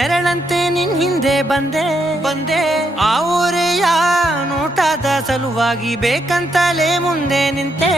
ನೆರಳಂತೆ ನಿನ್ ಹಿಂದೆ ಬಂದೆ ಆ ಊರೆಯ ನೋಟದ ಸಲುವಾಗಿ ಬೇಕಂತಲೇ ಮುಂದೆ ನಿಂತೆ